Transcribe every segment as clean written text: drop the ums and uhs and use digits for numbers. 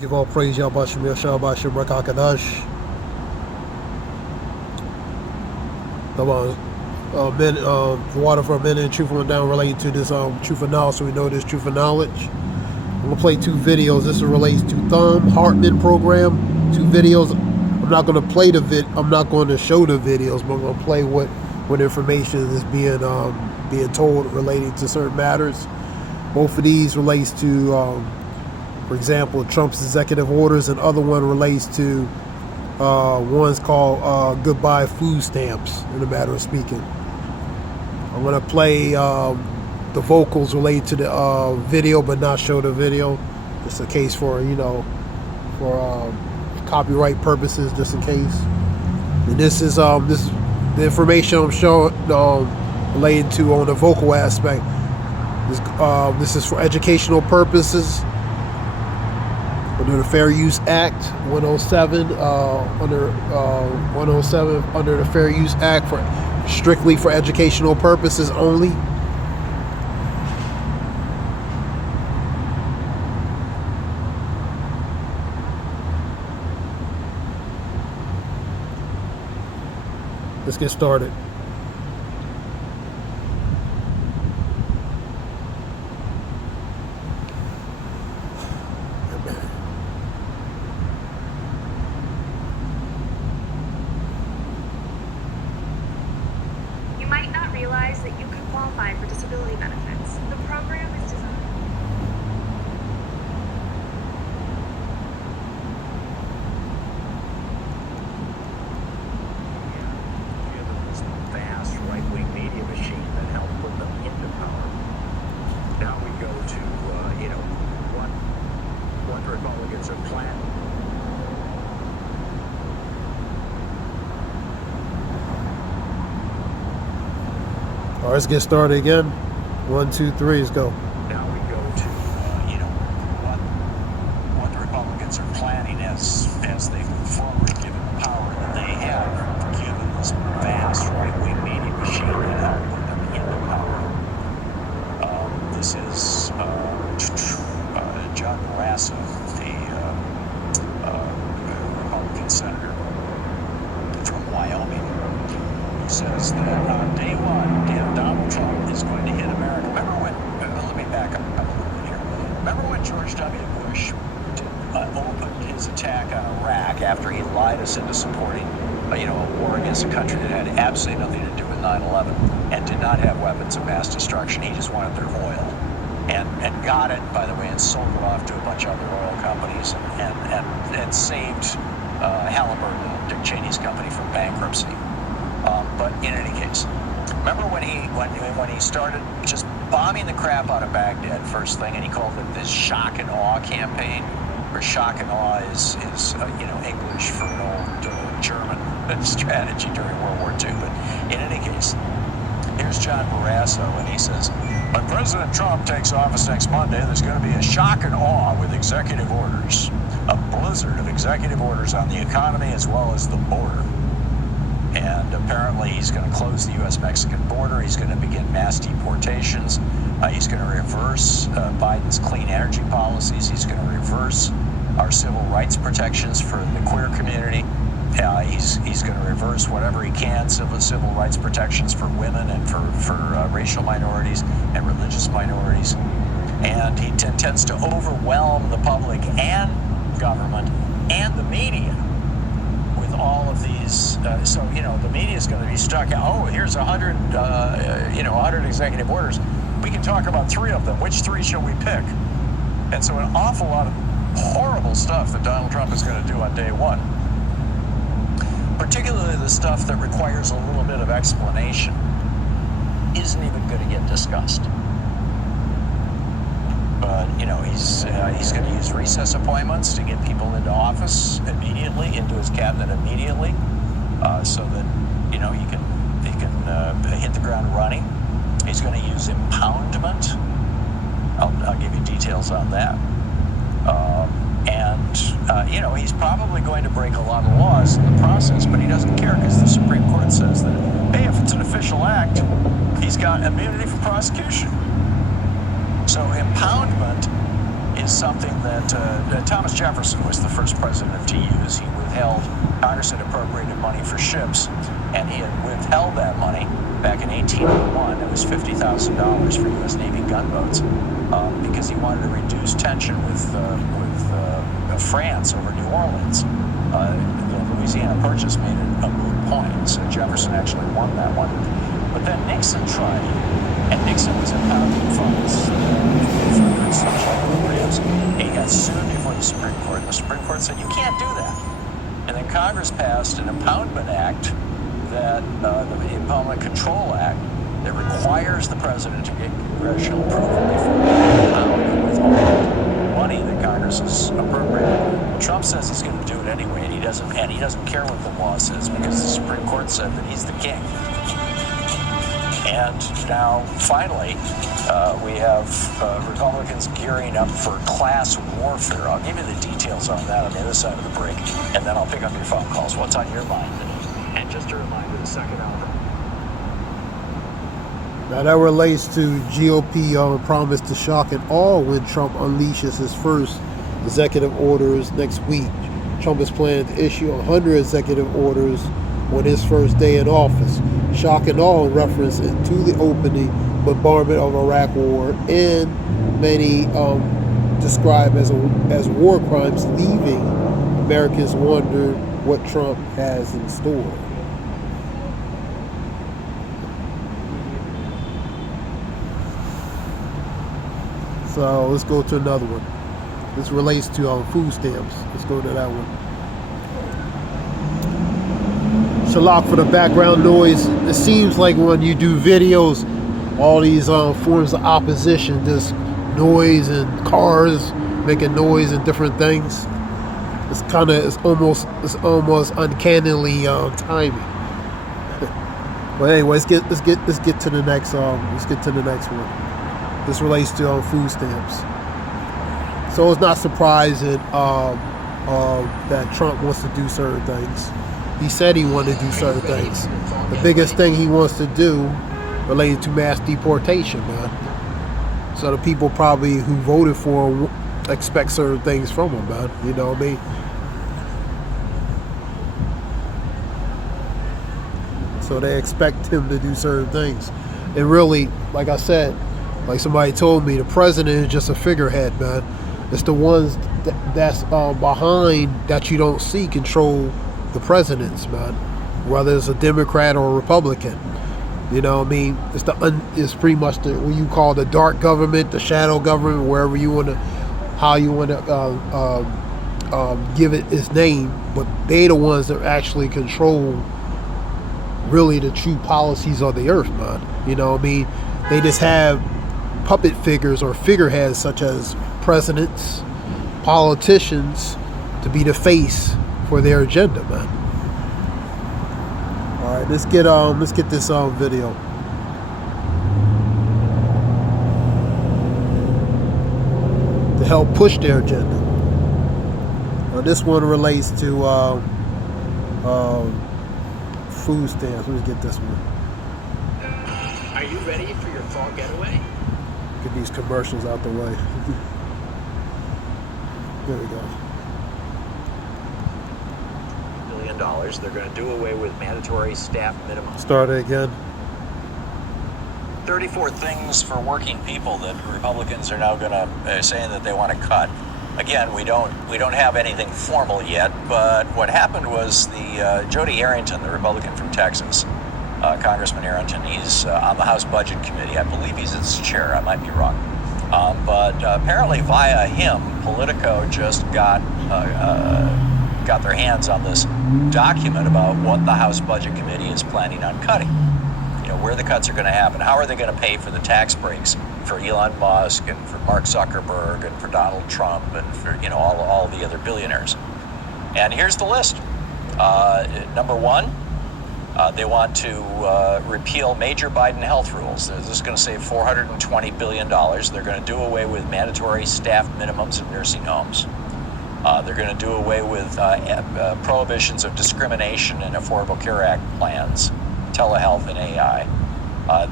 Give all praise, Yahweh Shem Yahshua B'Shem Rakakadash. Water for a minute and truth on down related to this truth of knowledge, so we know this truth of knowledge. I'm gonna play two videos. This relates to Hartman program. Two videos. I'm not gonna play I'm not going to show the videos, but I'm gonna play what information is being told relating to certain matters. Both of these relates to, for example, Trump's executive orders, and other one relates to one's called goodbye food stamps, in a matter of speaking. I'm going to play the vocals related to the video, but not show the video, just in case for copyright purposes, just in case. And this is the information I'm showing related to on the vocal aspect. This is for educational purposes. Under the Fair Use Act 107, under the Fair Use Act, for strictly for educational purposes only. Let's get started. Realize that you could qualify for disability benefits. The program is designed. Given this vast right-wing media machine that helped put them into power. Now we go to, what Republicans are planning. All right, let's get started again. 1, 2, 3, let's go. Now we go to, what the Republicans are planning as they move forward, given the power that they have, given this vast right-wing media machine that helped put them into power. This is John Barrasso, the Republican senator from Wyoming. Says that on day one, Donald Trump is going to hit America. Remember when, let me back up a little bit here. Remember when George W. Bush opened his attack on Iraq after he lied us into supporting, a war against a country that had absolutely nothing to do with 9/11 and did not have weapons of mass destruction. He just wanted their oil. And got it, by the way, and sold it off to a bunch of other oil companies and saved Halliburton, Dick Cheney's company, from bankruptcy. But in any case, remember when he started just bombing the crap out of Baghdad first thing, and he called it this shock and awe campaign, where shock and awe is English for an old German strategy during World War II. But in any case, here's John Barrasso, and he says, when President Trump takes office next Monday, there's going to be a shock and awe with executive orders, a blizzard of executive orders on the economy as well as the border. And apparently he's going to close the U.S.-Mexican border. He's going to begin mass deportations. He's going to reverse Biden's clean energy policies. He's going to reverse our civil rights protections for the queer community. He's going to reverse whatever he can, civil rights protections for women and for racial minorities and religious minorities. And he intends to overwhelm the public and government and the media with all of these. So the media is going to be stuck. Oh, here's 100 executive orders. We can talk about 3 of them. Which 3 shall we pick? And so an awful lot of horrible stuff that Donald Trump is going to do on day one. Particularly the stuff that requires a little bit of explanation isn't even going to get discussed. But he's going to use recess appointments to get people into office immediately, into his cabinet immediately, so that he can hit the ground running. He's going to use impoundment. I'll give you details on that. He's probably going to break a lot of laws in the process, but he doesn't care because the Supreme Court says that, hey, if it's an official act, he's got immunity from prosecution. So impoundment is something that Thomas Jefferson was the first president to use. He withheld, Congress had appropriated money for ships, and he had withheld that money back in 1801. It was $50,000 for U.S. Navy gunboats because he wanted to reduce tension with France over New Orleans. The Louisiana Purchase made it a moot point, so Jefferson actually won that one. But then Nixon tried it, and Nixon was impounding funds for consumption programs. He got sued before the Supreme Court, and the Supreme Court said, you can't do that. And then Congress passed an impoundment act, that the Impoundment Control Act, that requires the president to get congressional approval before he impound and withhold money that Congress has appropriated. Well, Trump says he's going to do it anyway, and he doesn't care what the law says, because the Supreme Court said that he's the king. And now, finally, we have Republicans gearing up for class warfare. I'll give you the details on that on the other side of the break, and then I'll pick up your phone calls. What's on your mind? And just a reminder, the second hour. Now that relates to GOP promise to shock and awe when Trump unleashes his first executive orders next week. Trump is planning to issue 100 executive orders on his first day in office. Shock and awe in reference to the opening bombardment of Iraq War, and many describe as war crimes, leaving Americans wonder what Trump has in store. So let's go to another one. This relates to food stamps. Let's go to that one. Shalak for the background noise. It seems like when you do videos, all these forms of opposition, just noise and cars making noise and different things. It's almost uncannily timing. But anyway, let's get to the next one. This relates to food stamps. So it's not surprising that Trump wants to do certain things. He said he wanted to do certain things. The biggest thing he wants to do related to mass deportation, man. So the people probably who voted for him expect certain things from him, man. You know what I mean? So they expect him to do certain things. And really, like I said, like somebody told me, the president is just a figurehead, man. It's the ones that's behind that you don't see control the presidents, man. Whether it's a Democrat or a Republican. You know what I mean? It's pretty much what you call the dark government, the shadow government, wherever you want to, how you want to give it its name. But they the ones that actually control really the true policies of the earth, man. You know what I mean? They just have puppet figures or figureheads such as presidents, politicians to be the face for their agenda, man. All right, let's get this video. To help push their agenda. Now, this one relates to food stamps. Let me get this one. Are you ready for your fall getaway? Get these commercials out the way. There we go. $1 billion. They're going to do away with mandatory staff minimum. Start it again. 34 things for working people that Republicans are now going to saying that they want to cut. Again, we don't have anything formal yet, but what happened was the Jody Arrington, the Republican from Texas, Congressman Arrington, he's on the House Budget Committee. I believe he's its chair. I might be wrong. But apparently via him, Politico just got their hands on this document about what the House Budget Committee is planning on cutting. You know, where the cuts are going to happen. How are they going to pay for the tax breaks for Elon Musk and for Mark Zuckerberg and for Donald Trump and for, you know, all the other billionaires. And here's the list. Number one, they want to repeal major Biden health rules. This is going to save $420 billion. They're going to do away with mandatory staff minimums in nursing homes. They're going to do away with prohibitions of discrimination in Affordable Care Act plans, telehealth, and AI.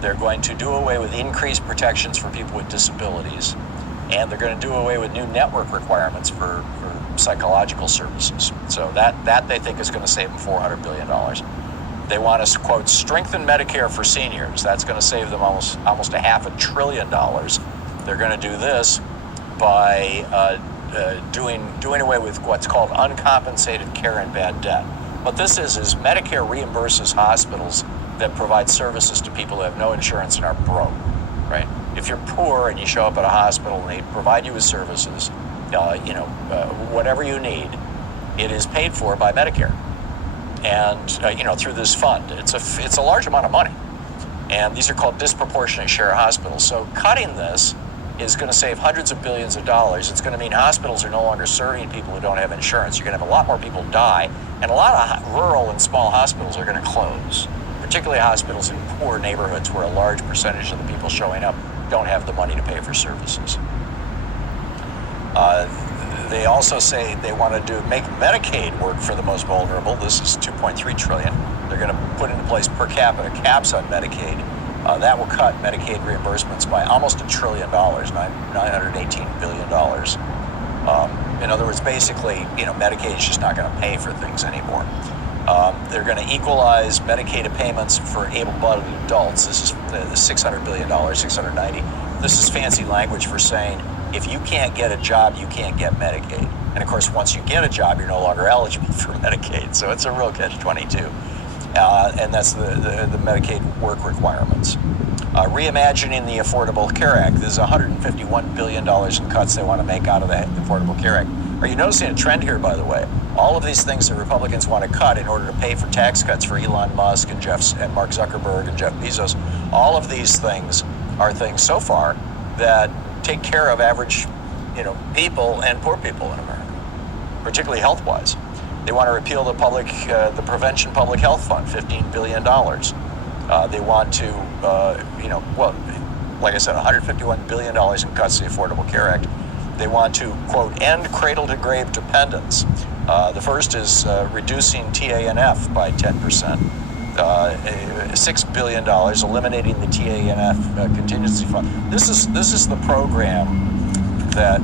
They're going to do away with increased protections for people with disabilities. and they're going to do away with new network requirements for psychological services. So that they think is going to save them $400 billion. They want us to, quote, strengthen Medicare for seniors. That's going to save them almost $500 billion. They're going to do this by doing away with what's called uncompensated care and bad debt. What this is Medicare reimburses hospitals that provide services to people who have no insurance and are broke, right? If you're poor and you show up at a hospital and they provide you with services, whatever you need, it is paid for by Medicare, and through this fund. It's a large amount of money, and these are called disproportionate share hospitals. So cutting this is going to save hundreds of billions of dollars. It's going to mean hospitals are no longer serving people who don't have insurance. You're going to have a lot more people die, and a lot of rural and small hospitals are going to close, particularly hospitals in poor neighborhoods where a large percentage of the people showing up don't have the money to pay for services. They also say they want to make Medicaid work for the most vulnerable. This is $2.3 trillion. They're going to put into place per capita caps on Medicaid. That will cut Medicaid reimbursements by almost $1 trillion, $918 billion. In other words, basically, Medicaid is just not going to pay for things anymore. They're going to equalize Medicaid payments for able-bodied adults. This is $600 billion, $690. This is fancy language for saying if you can't get a job, you can't get Medicaid. And of course, once you get a job, you're no longer eligible for Medicaid. So it's a real catch-22. And that's the Medicaid work requirements. Reimagining the Affordable Care Act. There's $151 billion in cuts they want to make out of the Affordable Care Act. Are you noticing a trend here, by the way? All of these things that Republicans want to cut in order to pay for tax cuts for Elon Musk and Mark Zuckerberg and Jeff Bezos, all of these things are things so far that take care of average, people and poor people in America, particularly health-wise. They want to repeal the Prevention Public Health Fund, $15 billion. They want to, like I said, $151 billion in cuts to the Affordable Care Act. They want to, quote, end cradle-to-grave dependence. The first is reducing TANF by 10%. $6 billion, eliminating the TANF contingency fund. This is the program that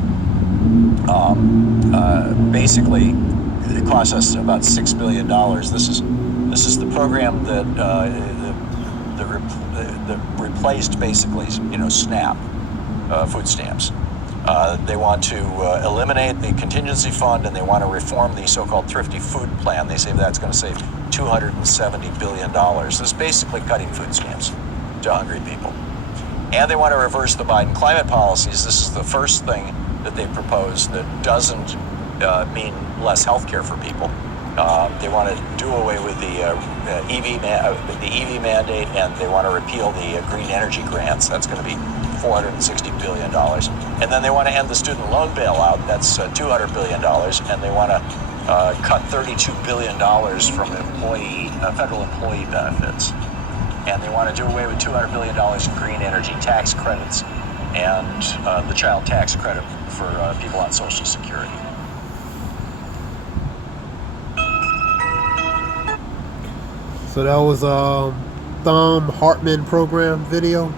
basically it costs us about $6 billion. This is the program that replaced basically SNAP, food stamps. They want to eliminate the contingency fund, and they want to reform the so-called Thrifty Food Plan. They say that's going to save $270 billion. This is basically cutting food stamps to hungry people. And they want to reverse the Biden climate policies. This is the first thing that they propose that doesn't mean less health care for people. They want to do away with the EV mandate, and they want to repeal the green energy grants. That's going to be $460 billion. And then they want to end the student loan bailout. That's $200 billion. And they want to cut $32 billion from federal employee benefits. And they want to do away with $200 billion in green energy tax credits and the child tax credit for people on Social Security. So that was Thumb Hartman program video.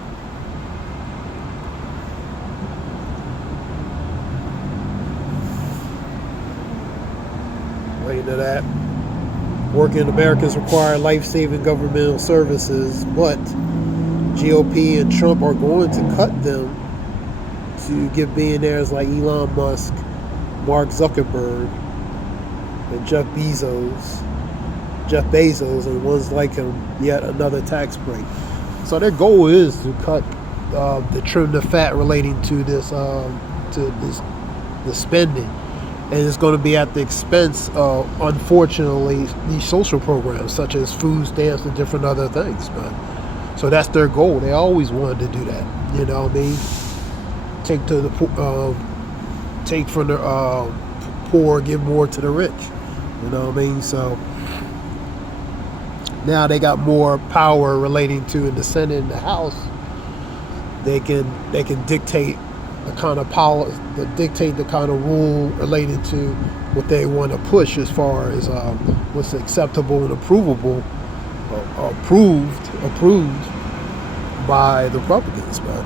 Waiting to that. Working Americans require life-saving governmental services, but GOP and Trump are going to cut them to give billionaires like Elon Musk, Mark Zuckerberg, and Jeff Bezos, and ones like him, yet another tax break. So their goal is to cut, to trim the fat relating to this, the spending. And it's going to be at the expense of, unfortunately, these social programs such as food stamps and different other things. But so that's their goal. They always wanted to do that. You know what I mean? Take from the poor, give more to the rich. You know what I mean? So now they got more power relating to in the Senate and the House. They can dictate the kind of policy, dictate the kind of rule related to what they want to push as far as what's acceptable and approved by the Republicans. But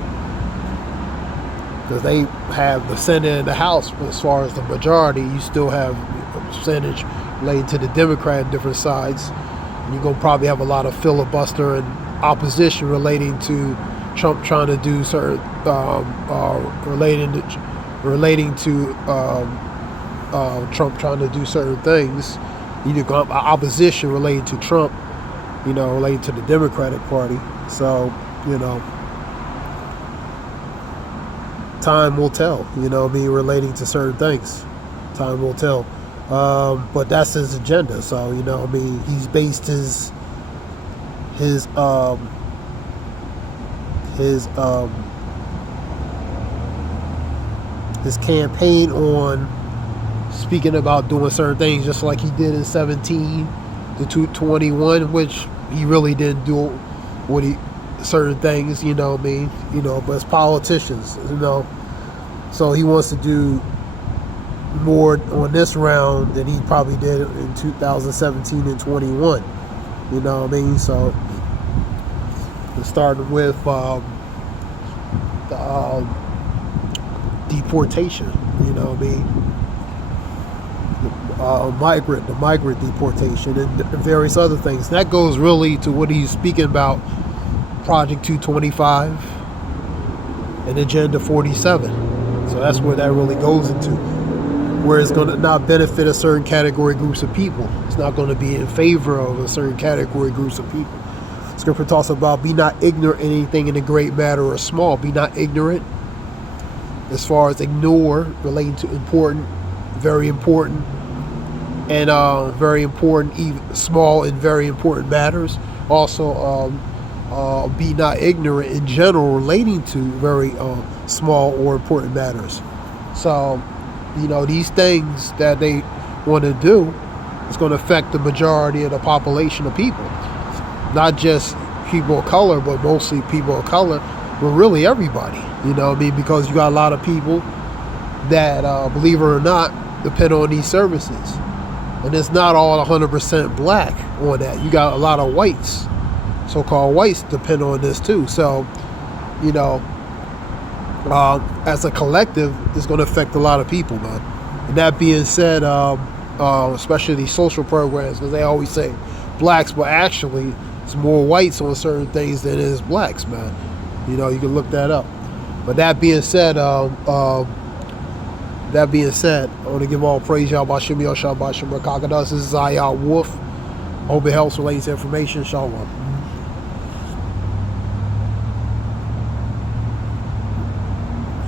because they have the Senate and the House. But as far as the majority, you still have a percentage related to the Democrat different sides. And you're gonna probably have a lot of filibuster and opposition relating to Trump trying to do certain relating to Trump trying to do certain things. You got opposition related to Trump, related to the Democratic Party. So, time will tell, relating to certain things. Time will tell. But that's his agenda. So, he's based his campaign on speaking about doing certain things, just like he did in 17 to 21, which he really didn't do certain things, but it's politicians, so he wants to do more on this round than he probably did in 2017 and 21, so it started with the deportation, the migrant deportation and various other things. That goes really to what he's speaking about, Project 225 and Agenda 47. So that's where that really goes into, where it's going to not benefit a certain category groups of people. It's not going to be in favor of a certain category groups of people. Scripture talks about be not ignorant in anything in a great matter or small. Be not ignorant as far as ignore relating to important, very important, and very important, even small and very important matters. Also, be not ignorant in general relating to very small or important matters. So, these things that they want to do is going to affect the majority of the population of people. Not just people of color, but mostly people of color, but really everybody, because you got a lot of people that, believe it or not, depend on these services. And it's not all 100% black on that. You got a lot of whites, so-called whites, depend on this too. So, as a collective, it's going to affect a lot of people, man. And that being said, especially these social programs, because they always say blacks, but actually it's more whites on certain things than it is blacks, man. You can look that up. But that being said, I want to give all praise Yahweh Shem Yahshua Shem Rakakadas. This is Ayah Wolf. Hope it helps related to information. Shalom.